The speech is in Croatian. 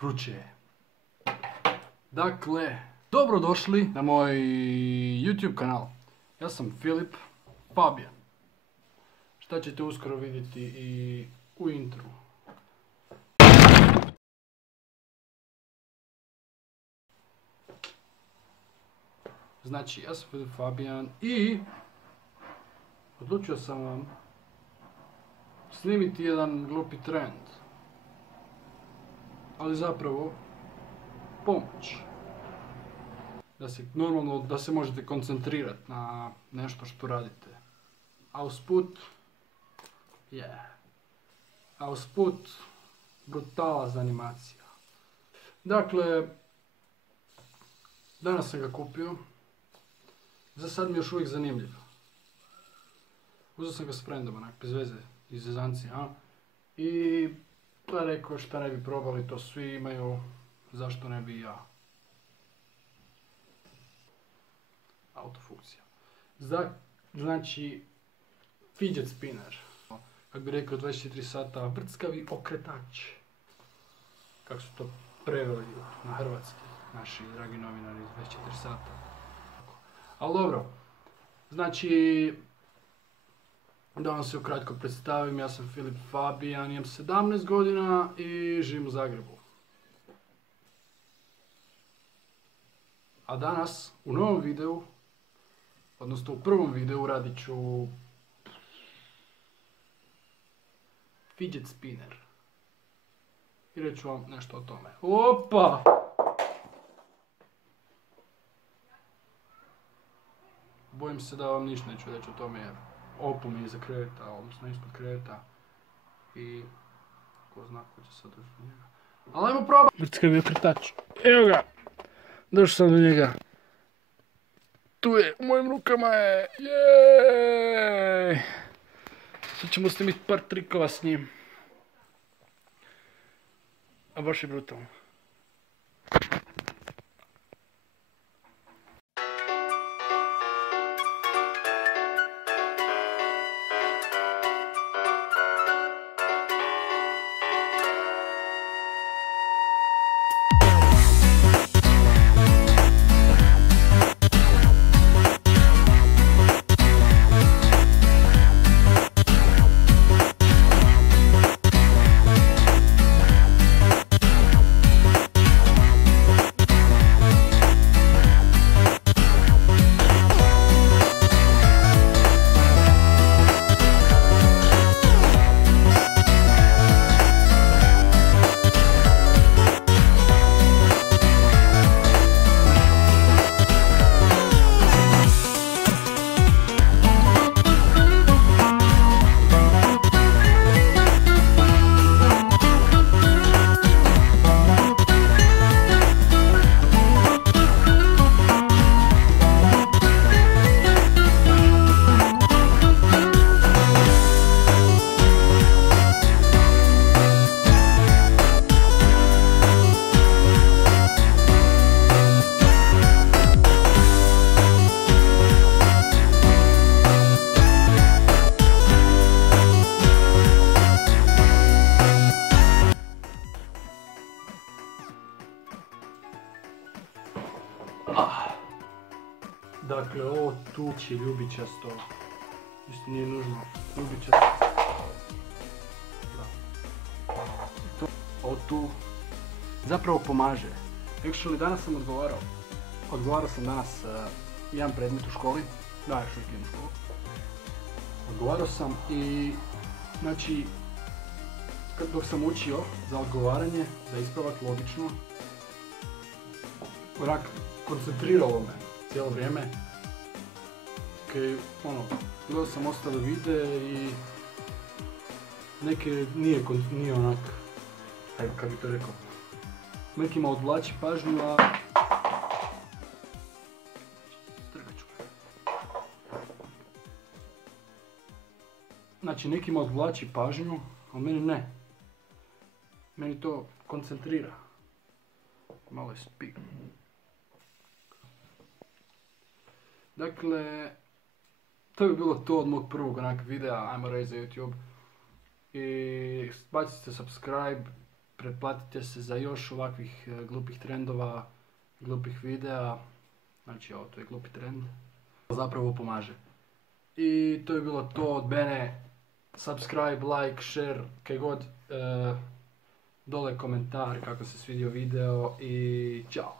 vruće je. Dakle, dobrodošli na moj YouTube kanal. Ja sam Filip Fabijan. Šta ćete uskoro vidjeti i u intru. Znači, ja sam Filip Fabijan i odlučio sam vam snimiti jedan glupi trend. Ali zapravo pomoć. Normalno da se možete koncentrirati na nešto što radite. A usput, brutala animacija. Dakle, danas sam ga kupio. Za sad mi je još uvijek zanimljiv. Uzeo sam ga s friendom, onak, bez veze, iz zezancija. I rekao šta ne bi probali, to svi imaju, zašto ne bi i ja. Autofunkcija. Znači, fidget spinner. Kako bi rekao 24 sata, vrckavi okretač. Kako su to preveli na hrvatski, naši dragi novinari 24 sata. Ali dobro, znači, da vam se ukratko predstavim, ja sam Filip Fabijan, imam 17 godina i živim u Zagrebu. A danas, u novom videu, odnosno u prvom videu radit ću fidget spinner. I reću vam nešto o tome. Opa! Bojim se da vam ništa neću reći o tome jer opu mi je iza kreveta, odnosno ispod kreveta. I ko zna ko će sad doći do njega. Ali ajmo probati! Vrckavi okretač. Evo ga! Došao sam do njega. Tu je, u mojim rukama je. Jeeeej! Sad ćemo snimiti par trikova s njim. A baš je brutalno. Dakle, ovo tu će ljubičasto, isto nije nužno, ljubičasto. Ovo tu zapravo pomaže. Actually, danas sam odgovarao sam danas jedan predmet u školi, da, još uvijek idem u školu. Odgovarao sam i, znači, dok sam učio za odgovaranje, za ispravak logično, onak, koncentriralo me cijelo vrijeme. Gledao sam ostale videe i neke nije onak, kako bi to rekao, nekima odvlači pažnju, a znači nekima odvlači pažnju, a meni ne. Meni to koncentrira. Malo je spik. Dakle, to bi bilo to od mog prvog onak videa, ajmo reći za YouTube. I bacite subscribe, pretplatite se za još ovakvih glupih trendova, glupih videa. Znači ovo, to je glupi trend. Zapravo pomaže. I to je bilo to od mene. Subscribe, like, share, kaj god. Dole komentar kako se svidio video i čao.